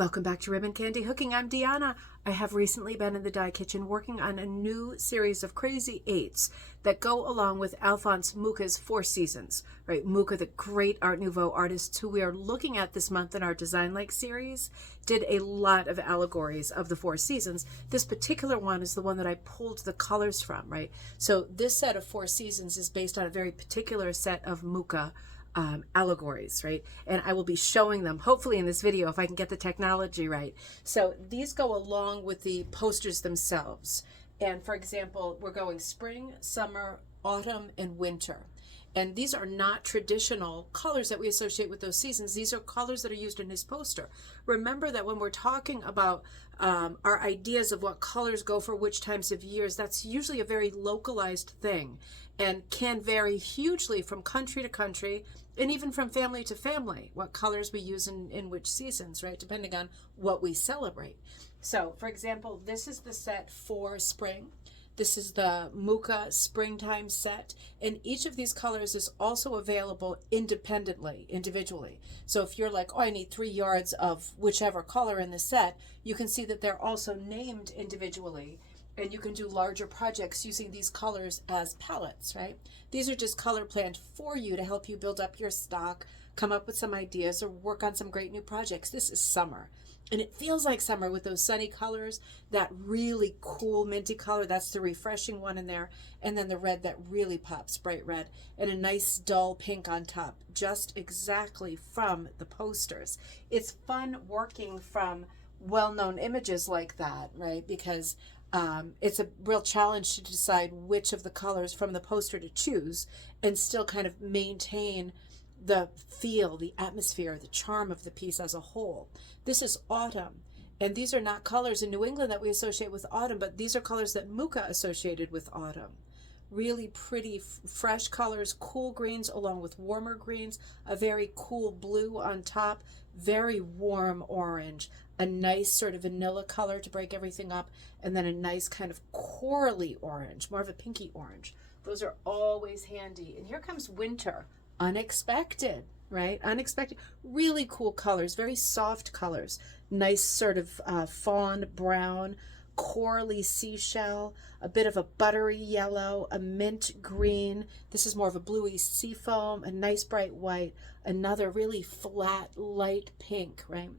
Welcome back to Ribbon Candy Hooking. I'm Deanna. I have recently been in the dye kitchen working on a new series of crazy eights that go along with Alphonse Mucha's Four Seasons, right? Mucha, the great Art Nouveau artist who we are looking at this month in our Design Like series, did a lot of allegories of the Four Seasons. This particular one is the one that I pulled the colors from, right? So this set of Four Seasons is based on a very particular set of Mucha allegories, right? And I will be showing them hopefully in this video if I can get the technology right. So these go along with the posters themselves. And for example, we're going spring, summer, autumn, and winter. And these are not traditional colors that we associate with those seasons. These are colors that are used in his poster. Remember that when we're talking about our ideas of what colors go for which times of years, that's usually a very localized thing and can vary hugely from country to country and even from family to family, what colors we use in which seasons, right? Depending on what we celebrate. So for example, this is the set for spring. This is the Mucha Springtime set, and each of these colors is also available independently, individually. So if you're like, oh, I need 3 yards of whichever color in the set, you can see that they're also named individually, and you can do larger projects using these colors as palettes, right? These are just color planned for you to help you build up your stock, come up with some ideas, or work on some great new projects. This is summer. And it feels like summer with those sunny colors, that really cool minty color, that's the refreshing one in there, and then the red that really pops, bright red, and a nice dull pink on top, just exactly from the posters. It's fun working from well-known images like that, right? Because it's a real challenge to decide which of the colors from the poster to choose and still kind of maintain the feel, the atmosphere, the charm of the piece as a whole. This is autumn, and these are not colors in New England that we associate with autumn, but these are colors that Mucha associated with autumn. Really pretty, fresh colors, cool greens along with warmer greens, a very cool blue on top, very warm orange, a nice sort of vanilla color to break everything up, and then a nice kind of corally orange, more of a pinky orange. Those are always handy. And here comes winter. Unexpected, right? Unexpected. Really cool colors, very soft colors. Nice sort of fawn brown, corally seashell, a bit of a buttery yellow, a mint green. This is more of a bluey seafoam, a nice bright white, another really flat light pink, right?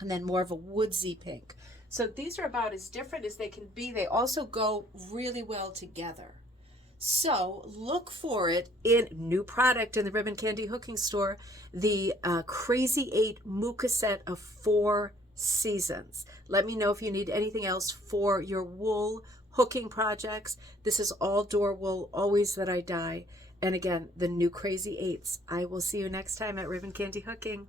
And then more of a woodsy pink. So these are about as different as they can be. They also go really well together. So look for it in new product in the Ribbon Candy Hooking Store, the Crazy 8 Mucha set of 4 seasons. Let me know if you need anything else for your wool hooking projects. This is all door wool, always that I dye. And again, the new Crazy 8s. I will see you next time at Ribbon Candy Hooking.